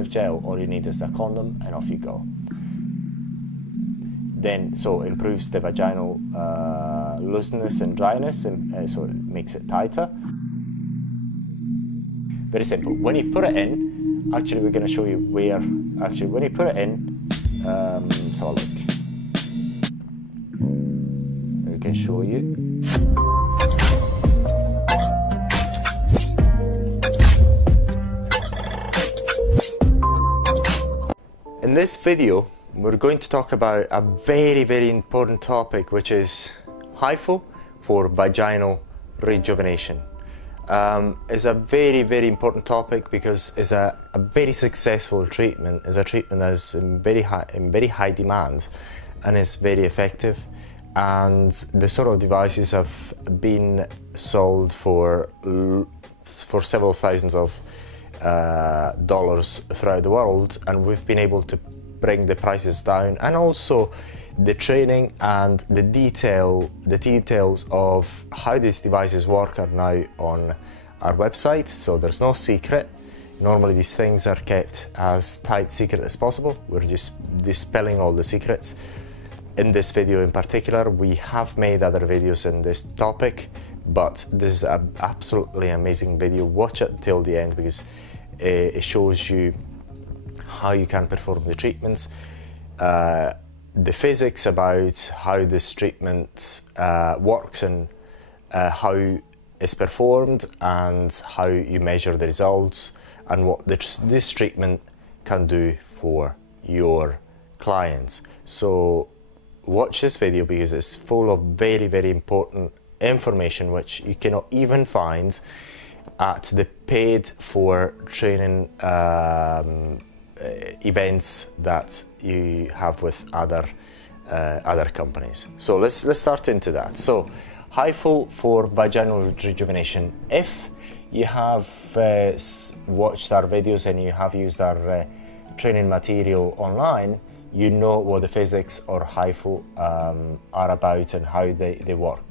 gel, all you need is a condom and off you go. Then, so improves the vaginal looseness and dryness, and so it makes it tighter. Very simple. When you put it in, actually we're going to show you where, actually when you put it in, let's have a look. We can show you. In this video, we're going to talk about a very important topic, which is Hifu for vaginal rejuvenation. It's a very important topic because it's a very successful treatment. It's a treatment that's in very high demand and is very effective. And the sort of devices have been sold for several thousands of dollars throughout the world, and we've been able to bring the prices down, and also the training and the details of how these devices work are now on our website, so there's no secret. Normally these things are kept as tight secret as possible. We're just dispelling all the secrets. In this video in particular, we have made other videos in this topic, but this is an absolutely amazing video. Watch it till the end because it shows you how you can perform the treatments, the physics about how this treatment works and how it's performed, and how you measure the results, and what this treatment can do for your clients. So watch this video because it's full of very important information which you cannot even find at the paid for training events that you have with other companies. So let's start into that. So Hifu for vaginal rejuvenation. If you have watched our videos and you have used our training material online, you know what the physics or Hifu are about and how they work.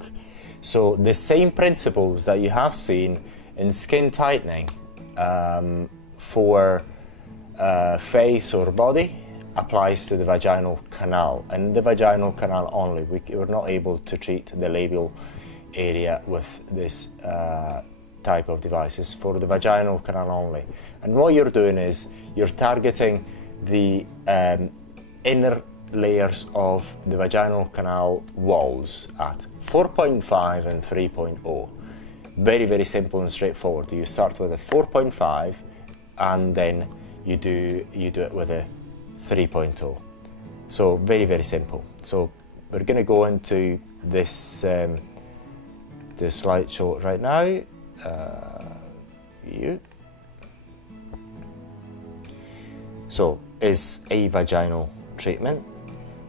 So the same principles that you have seen in skin tightening for face or body applies to the vaginal canal, and the vaginal canal only. We're not able to treat the labial area with this type of devices, for the vaginal canal only. And what you're doing is you're targeting the inner layers of the vaginal canal walls at 4.5 and 3.0. Very simple and straightforward. You start with a 4.5 and then you do it with a 3.0. So very simple. So we're going to go into this this slideshow right now. So is a vaginal treatment.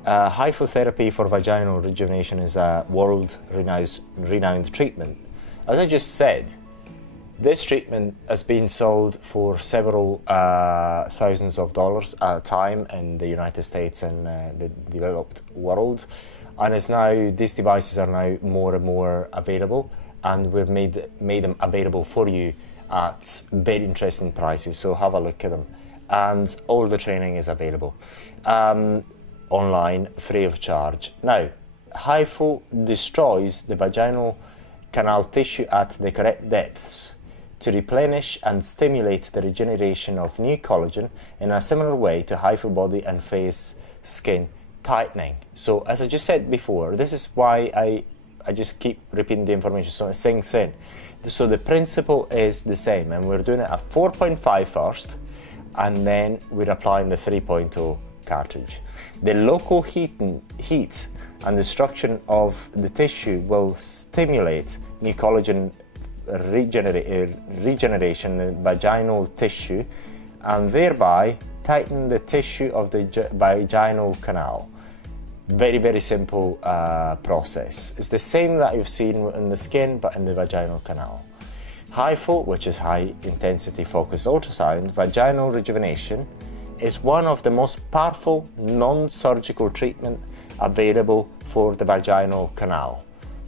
Hifu therapy for vaginal rejuvenation is a world-renowned treatment. As I just said, this treatment has been sold for several thousands of dollars at a time in the United States and the developed world, and these devices are now more and more available, and we've made them available for you at very interesting prices. So have a look at them, and all the training is available online, free of charge. Now, Hifu destroys the vaginal canal tissue at the correct depths to replenish and stimulate the regeneration of new collagen in a similar way to Hifu body and face skin tightening. So as I just said before, this is why I just keep repeating the information so it sinks in. So the principle is the same, and we're doing it at 4.5 first, and then we're applying the 3.0 cartridge. The local heat and destruction of the tissue will stimulate new collagen regeneration in vaginal tissue, and thereby tighten the tissue of the vaginal canal. Very simple process. It's the same that you've seen in the skin, but in the vaginal canal. Hifu, which is high intensity focused ultrasound, vaginal rejuvenation, is one of the most powerful non-surgical treatment available for the vaginal canal.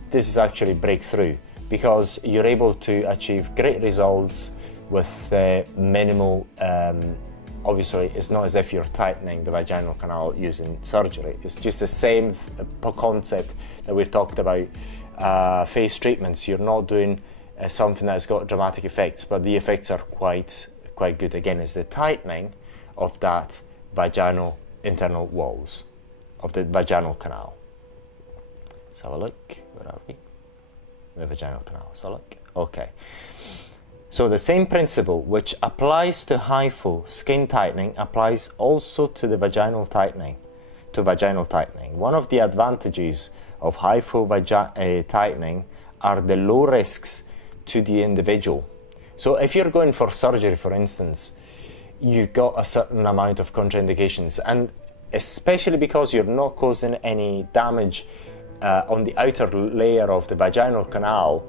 This is actually breakthrough because you're able to achieve great results with minimal obviously it's not as if you're tightening the vaginal canal using surgery. It's just the same concept that we talked about face treatments. You're not doing something that's got dramatic effects, but the effects are quite good. Again, it's the tightening of that vaginal internal walls of the vaginal canal. Let's have a look. Where are we? The vaginal canal. So look. Okay. So the same principle which applies to Hifu skin tightening applies also to the vaginal tightening. One of the advantages of Hifu tightening are the low risks to the individual. So if you're going for surgery, for instance, you've got a certain amount of contraindications, and especially because you're not causing any damage on the outer layer of the vaginal canal,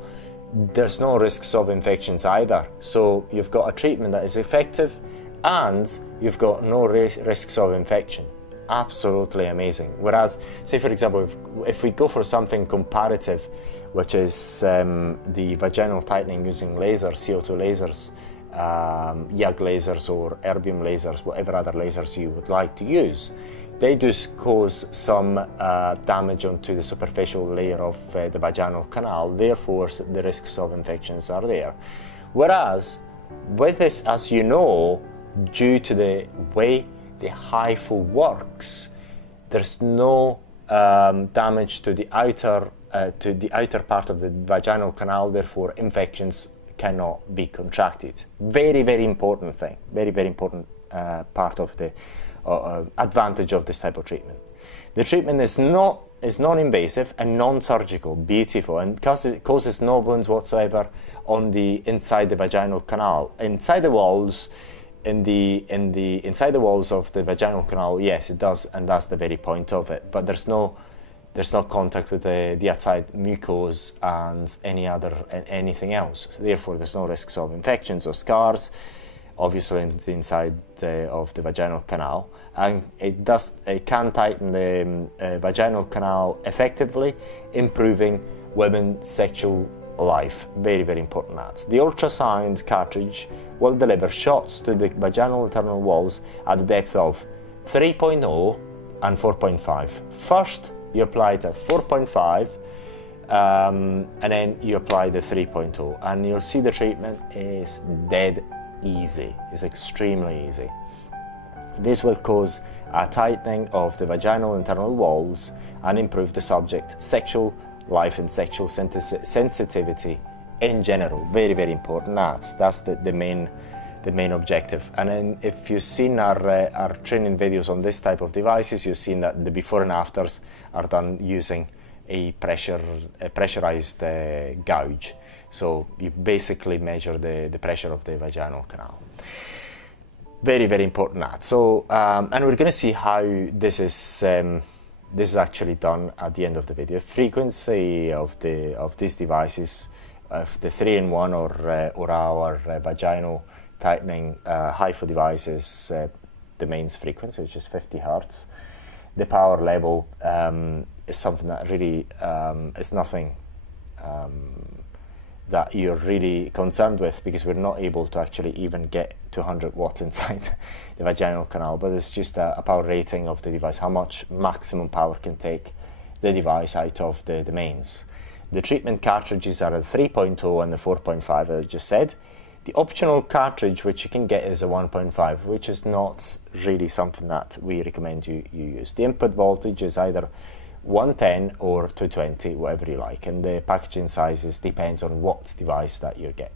there's no risks of infections either. So you've got a treatment that is effective and you've got no risks of infection. Absolutely amazing. Whereas, say for example, if we go for something comparative, which is the vaginal tightening using lasers, CO2 lasers, YAG lasers or erbium lasers, whatever other lasers you would like to use, they do cause some damage onto the superficial layer of the vaginal canal. Therefore, the risks of infections are there. Whereas with this, as you know, due to the way the Hifu works, there's no damage to the outer part of the vaginal canal. Therefore, infections cannot be contracted. Very, very important thing. Very, very important part of the advantage of this type of treatment. The treatment is non-invasive and non-surgical. Beautiful, and causes no wounds whatsoever on the inside the vaginal canal. Inside the walls, inside the walls of the vaginal canal, yes, it does, and that's the very point of it. But there's no contact with the outside mucous and anything else. Therefore, there's no risks of infections or scars, obviously inside of the vaginal canal, and it can tighten the vaginal canal effectively, improving women's sexual life. Very, very important that. The ultrasound cartridge will deliver shots to the vaginal internal walls at the depth of 3.0 and 4.5. First, you apply it at 4.5, and then you apply the 3.0, and you'll see the treatment is dead easy. It's extremely easy. This will cause a tightening of the vaginal internal walls and improve the subject's sexual life and sexual sensitivity in general. Very, very important. That's the main objective. And then if you've seen our training videos on this type of devices, you've seen that the before and afters are done using a pressurized gouge. So you basically measure the pressure of the vaginal canal. Very, very important that. So and we're going to see how this is actually done at the end of the video. Frequency of these devices, of the 3-in-1 or our vaginal tightening Hifu devices, the mains frequency, which is 50 Hertz. The power level is something that really is nothing that you're really concerned with, because we're not able to actually even get to 100 watts inside the vaginal canal, but it's just a power rating of the device, how much maximum power can take the device out of the mains. The treatment cartridges are at 3.0 and the 4.5, as I just said. The optional cartridge which you can get is a 1.5, which is not really something that we recommend you use. The input voltage is either 110 or 220, whatever you like, and the packaging sizes depends on what device that you get.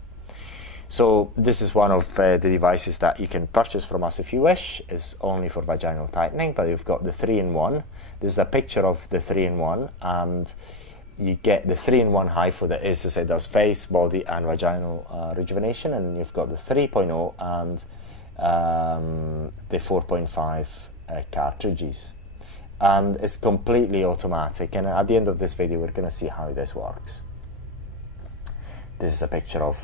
So this is one of the devices that you can purchase from us if you wish. It's only for vaginal tightening, but you've got the 3-in-1. This is a picture of the 3-in-1, and you get the 3-in-1 Hifu that is, as I said, does face, body and vaginal rejuvenation, and you've got the 3.0 and the 4.5 cartridges. And it's completely automatic, and at the end of this video we're going to see how this works. This is a picture of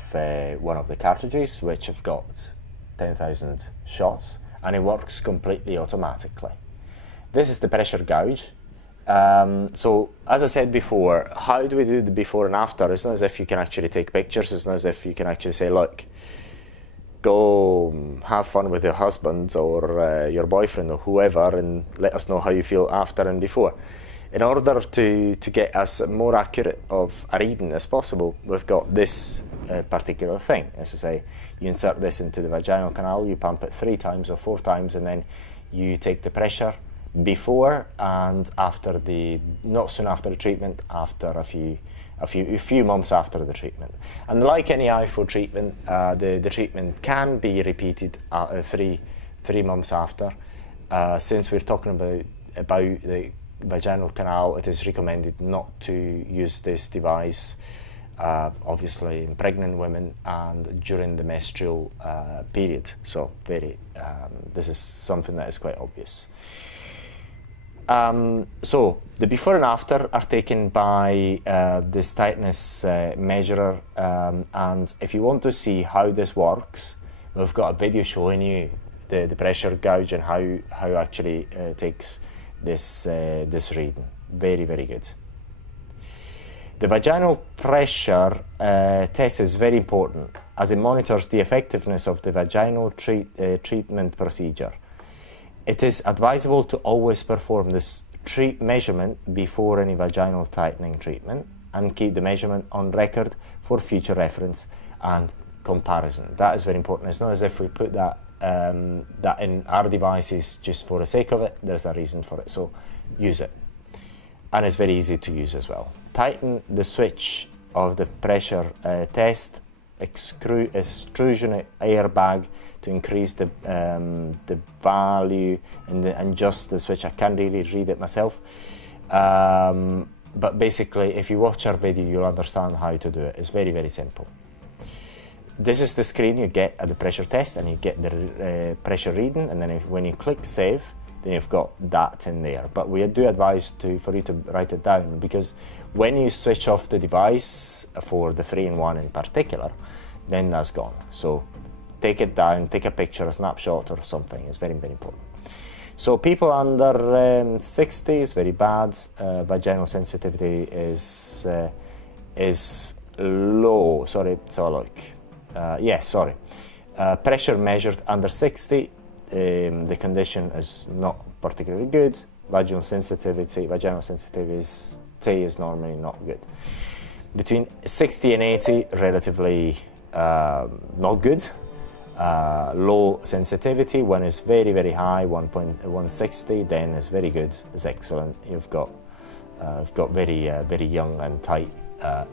one of the cartridges, which have got 10,000 shots, and it works completely automatically. This is the pressure gouge. So as I said before, how do we do the before and after? It's not as if you can actually take pictures. It's not as if you can actually say, look, go have fun with your husband or your boyfriend or whoever, and let us know how you feel after and before. In order to get as more accurate of a reading as possible, we've got this particular thing. As I say, you insert this into the vaginal canal, you pump it 3 times or 4 times, and then you take the pressure before and after not soon after the treatment, after a few months after the treatment. And like any Hifu treatment, the treatment can be repeated 3 months after. Since we're talking about the vaginal canal, it is recommended not to use this device, obviously in pregnant women and during the menstrual period. So this is something that is quite obvious. So the before and after are taken by this tightness measurer, and if you want to see how this works, we've got a video showing you the pressure gauge and how actually takes this reading. Very, very good. The vaginal pressure test is very important as it monitors the effectiveness of the vaginal treatment procedure. It is advisable to always perform this measurement before any vaginal tightening treatment and keep the measurement on record for future reference and comparison. That is very important. It's not as if we put that in our devices just for the sake of it. There's a reason for it, so use it. And it's very easy to use as well. Tighten the switch of the pressure test extrusion airbag to increase the value and adjust the switch. I can't really read it myself, but basically if you watch our video you'll understand how to do it. It's very, very simple. This is the screen you get at the pressure test, and you get the pressure reading, and then when you click save, then you've got that in there. But we do advise for you to write it down, because when you switch off the device for the 3-in-1 in particular, then that's gone. So take it down, take a picture, a snapshot or something. It's very, very important. So people under 60 is very bad. Vaginal sensitivity is low. Sorry, let's have a look. Pressure measured under 60, the condition is not particularly good. Vaginal sensitivity is normally not good. Between 60 and 80, relatively not good. Low sensitivity, when it's very, very high, 160, then it's very good, it's excellent. You've got very, very young and tight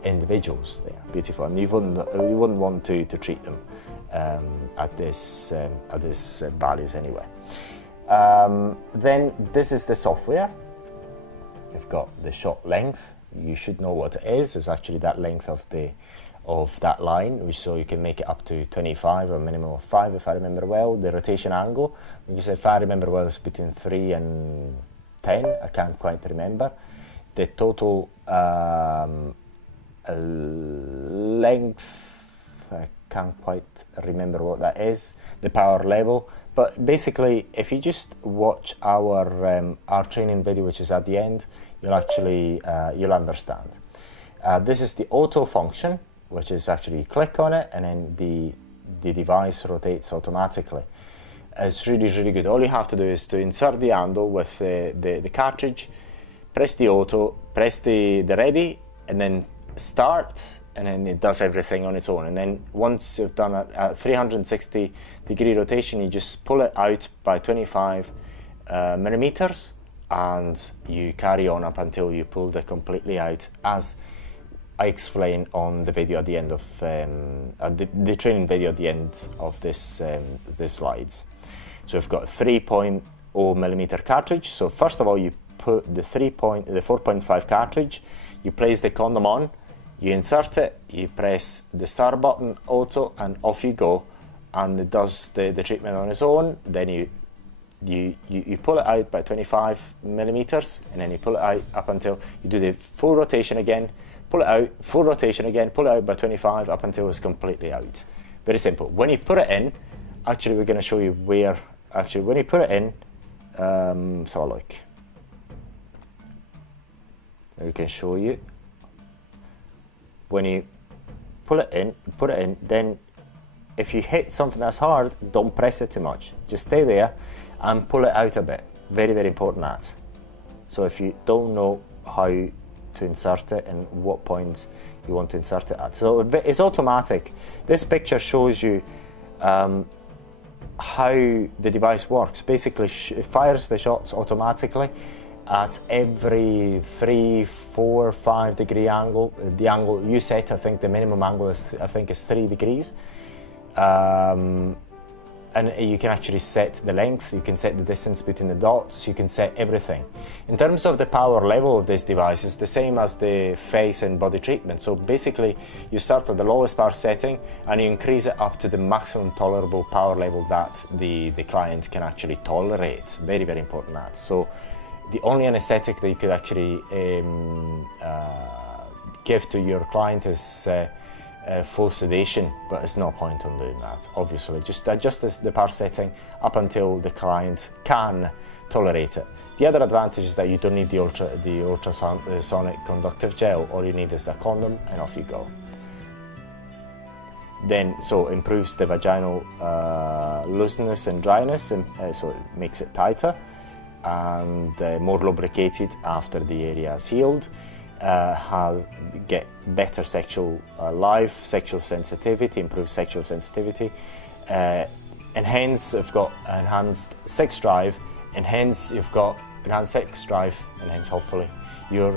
individuals there, beautiful, and you wouldn't want to treat them at this values anyway. Then this is the software. You've got the shot length. You should know what it is. It's actually that length of that line, so you can make it up to 25 or a minimum of 5 if I remember well. The rotation angle, because if I remember well, it's between 3 and 10. I can't quite remember. The total length, I can't quite remember what that is. The power level, but basically, if you just watch our training video, which is at the end, you'll actually you'll understand. This is the auto function, which is actually you click on it and then the device rotates automatically. It's really, really good. All you have to do is to insert the handle with the cartridge, press the auto, press the ready, and then start, and then it does everything on its own. And then once you've done a 360-degree rotation, you just pull it out by 25 millimeters, and you carry on up until you pull it completely out, as I explain on the video at the end of the training video at the end of this slides. So we've got a 3.0 millimeter cartridge. So first of all, you put the 4.5 cartridge, you place the condom on, you insert it, you press the start button, auto, and off you go, and it does the treatment on its own. Then you pull it out by 25 millimeters, and then you pull it out up until you do the full rotation again, pull it out, full rotation again, pull it out by 25 up until it's completely out. Very simple. When you put it in, actually we're going to show you where, actually when you put it in, let's have a look. We can show you. When you pull it in, then if you hit something that's hard, don't press it too much. Just stay there and pull it out a bit. Very, very important that. So if you don't know how to insert it and what point you want to insert it at. So it's automatic. This picture shows you how the device works. Basically, it fires the shots automatically at every 3, 4, 5 degree angle. The angle you set, I think the minimum angle is, I think, is 3 degrees. And you can actually set the length, you can set the distance between the dots, you can set everything. In terms of the power level of this device, it's the same as the face and body treatment. So basically, you start at the lowest power setting and you increase it up to the maximum tolerable power level that the client can actually tolerate. Very, very important that. So the only anesthetic that you could actually give to your client is full sedation, but there's no point on doing that. Obviously, just adjust the power setting up until the client can tolerate it. The other advantage is that you don't need the ultrasonic conductive gel. All you need is the condom, and off you go. Then, so improves the vaginal looseness and dryness, and so it makes it tighter and more lubricated after the area is healed. Get better sexual life, sexual sensitivity, improve sexual sensitivity, and hence you've got enhanced sex drive, and hence you've got enhanced sex drive, and hence hopefully you're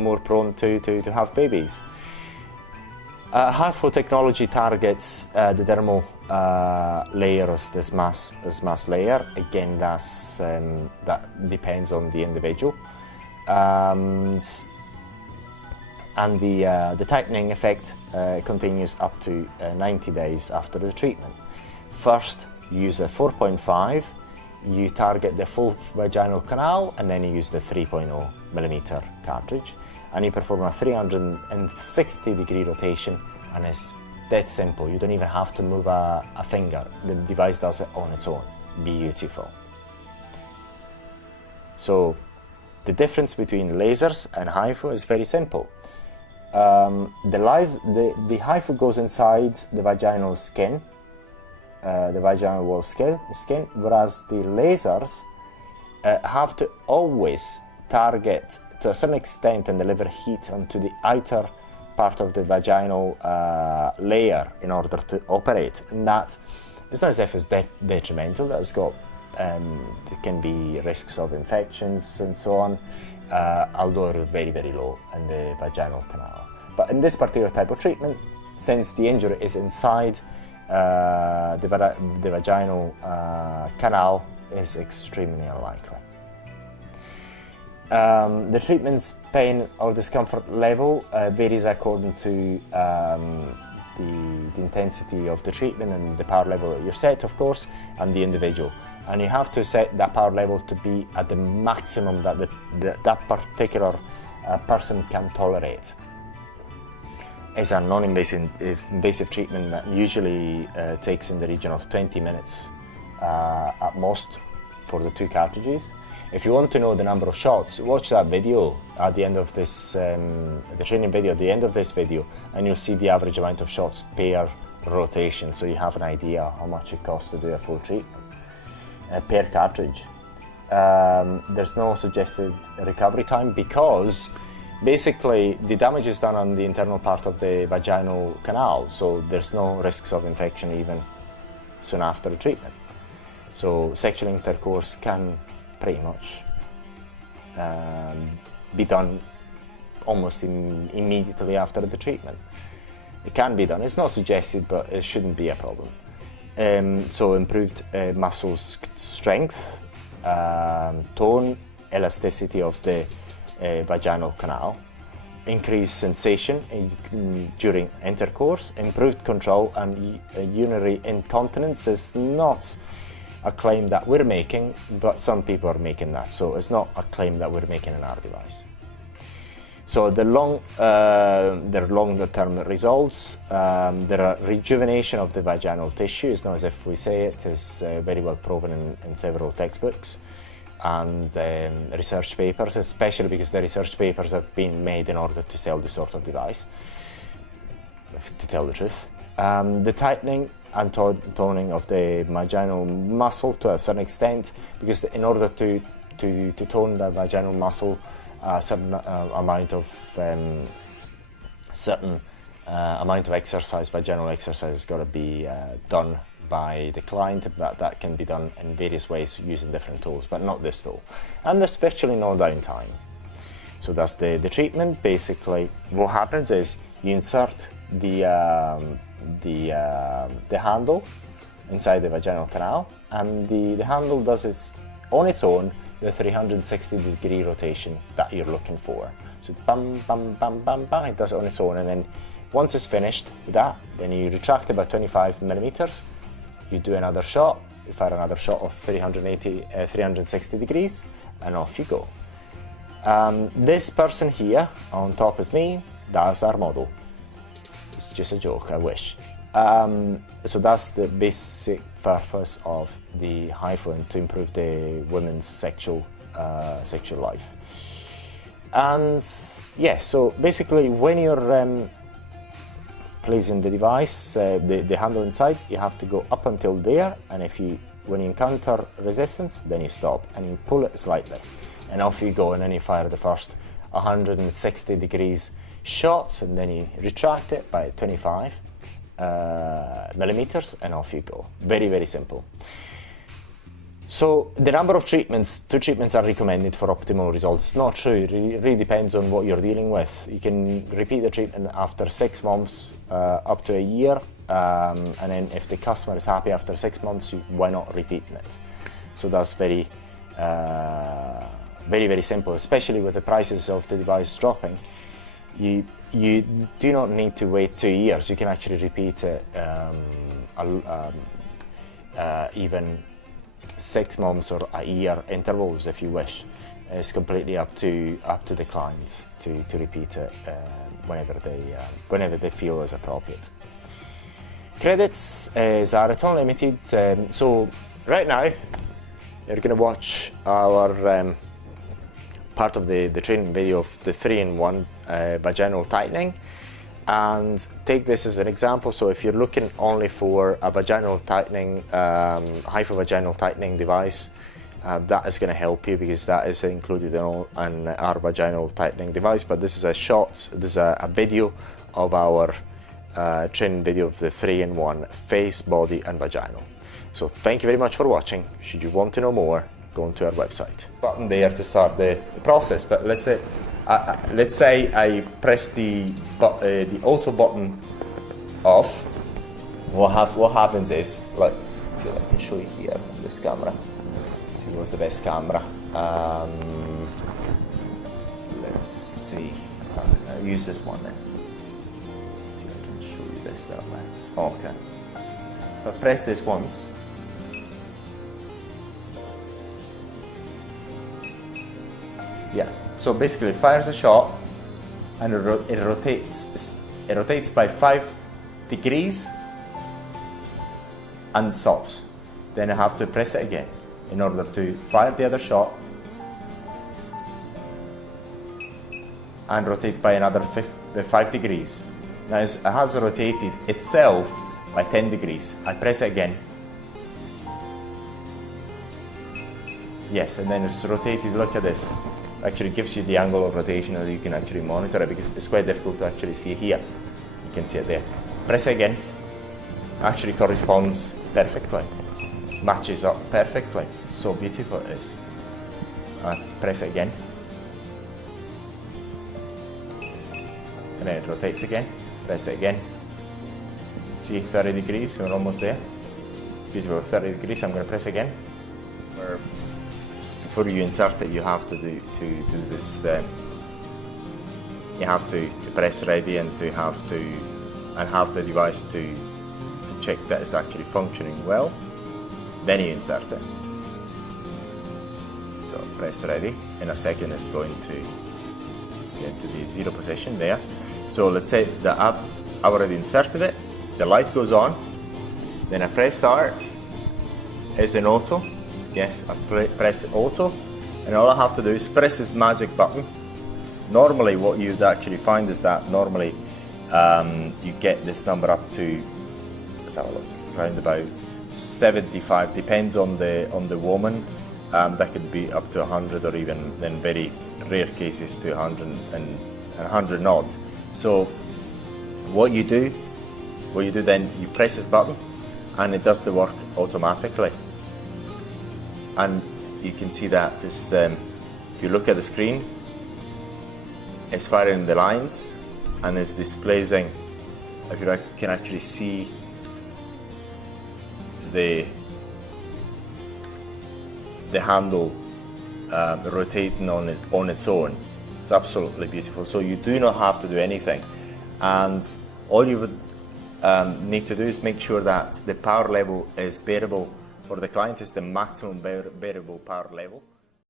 more prone to have babies. Hifu technology targets the dermal layers, this mass layer. Again, that depends on the individual. And the tightening effect continues up to 90 days after the treatment. First, use a 4.5, you target the full vaginal canal, and then you use the 3.0 millimeter cartridge, and you perform a 360 degree rotation, and it's that simple. You don't even have to move a finger. The device does it on its own. Beautiful. So the difference between lasers and Hifu is very simple. The Hifu goes inside the vaginal skin, the vaginal wall skin, whereas the lasers have to always target to a certain extent and deliver heat onto the outer part of the vaginal layer in order to operate. And that it's not as if it's detrimental. That's got there can be risks of infections and so on, although very, very low in the vaginal canal. But in this particular type of treatment, since the injury is inside the vaginal canal, is extremely unlikely. The treatment's pain or discomfort level varies according to the intensity of the treatment and the power level that you're set, of course, and the individual. And you have to set that power level to be at the maximum that that particular person can tolerate. It's a non-invasive treatment that usually takes in the region of 20 minutes at most for the 2 cartridges. If you want to know the number of shots, watch that video at the end of this, the training video at the end of this video, and you'll see the average amount of shots per rotation, so you have an idea how much it costs to do a full treatment per cartridge. There's no suggested recovery time because basically the damage is done on the internal part of the vaginal canal, so there's no risks of infection even soon after the treatment. So sexual intercourse can pretty much be done almost immediately after the treatment. It can be done. It's not suggested, but it shouldn't be a problem. So improved muscle strength, tone, elasticity of the vaginal canal, increased sensation during intercourse, improved control, and urinary incontinence is not a claim that we're making, but some people are making that. So it's not a claim that we're making in our device. So the longer-term results, there are rejuvenation of the vaginal tissue. It's not as if we say it. It's very well proven in several textbooks and research papers, especially because the research papers have been made in order to sell this sort of device, to tell the truth. The tightening and toning of the vaginal muscle to a certain extent, because in order to tone the vaginal muscle, a certain amount of exercise, vaginal exercise, has got to be done by the client. That can be done in various ways using different tools, but not this tool. And there's virtually no downtime. So that's the treatment. Basically, what happens is you insert the handle inside the vaginal canal, and the handle does on its own the 360-degree rotation that you're looking for. So bam, bam, bam, bam, bam, it does it on its own, and then once it's finished with that, then you retract it by 25 millimeters. You do another shot, you fire another shot of 360 degrees, and off you go. This person here on top is me. That's our model. It's just a joke, I wish. So that's the basic purpose of the Hifu, and to improve the women's sexual life. And yeah, so basically when you're placing the device, the handle inside, you have to go up until there, and when you encounter resistance, then you stop and you pull it slightly, and off you go, and then you fire the first 160 degrees shots, and then you retract it by 25 millimeters, and off you go. Very, very simple. So the number of treatments, 2 treatments are recommended for optimal results. It's not true, it really depends on what you're dealing with. You can repeat the treatment after 6 months, up to a year, and then if the customer is happy after 6 months, why not repeating it? So that's very, very simple, especially with the prices of the device dropping. You do not need to wait 2 years. You can actually repeat it even 6 months or a year intervals if you wish. It's completely up to the client to repeat it whenever they feel is appropriate. Credits are at unlimited. So right now you're going to watch our part of the training video of the 3-in-1 vaginal tightening, and take this as an example. So if you're looking only for a vaginal tightening, Hifu vaginal tightening device, that is going to help you, because that is included in our vaginal tightening device. But this is a video of our training video of the 3-in-1 face, body and vaginal. So thank you very much for watching. Should you want to know more, go onto our website. Button there to start the process, but let's say I press the auto button off. What happens is, let's see if I can show you here on this camera. See what's the best camera. Let's see. I'll use this one then. Let's see if I can show you this that way. Okay. If I press this once. Yeah, so basically it fires a shot, and it rotates by 5 degrees and stops. Then I have to press it again in order to fire the other shot and rotate by another 5 degrees. Now it has rotated itself by 10 degrees. I press it again. Yes, and then it's rotated, look at this. Actually gives you the angle of rotation, and you can actually monitor it, because it's quite difficult to actually see here. You can see it there. Press it again. Actually corresponds perfectly. Matches up perfectly. It's so beautiful it is. Press it again. And then it rotates again. Press it again. See, 30 degrees, we're almost there. Beautiful, 30 degrees, I'm going to press again. Before you insert it, you have to do this. You have to press ready, and have the device to check that it's actually functioning well. Then you insert it. So press ready. In a second, it's going to get to the 0 position there. So let's say that I've already inserted it. The light goes on. Then I press start. It's an auto. Yes, I press auto, and all I have to do is press this magic button. Normally what you'd actually find is that normally you get this number up to, let's have a look, around about 75, depends on the woman. That could be up to 100, or even in very rare cases to 100 and 100 odd. So what you do then, you press this button and it does the work automatically. And you can see that it's, if you look at the screen, it's firing the lines and it's displaying, if you can actually see the handle rotating on its own. It's absolutely beautiful. So you do not have to do anything, and all you would need to do is make sure that the power level is bearable for the client, is the maximum bearable power level.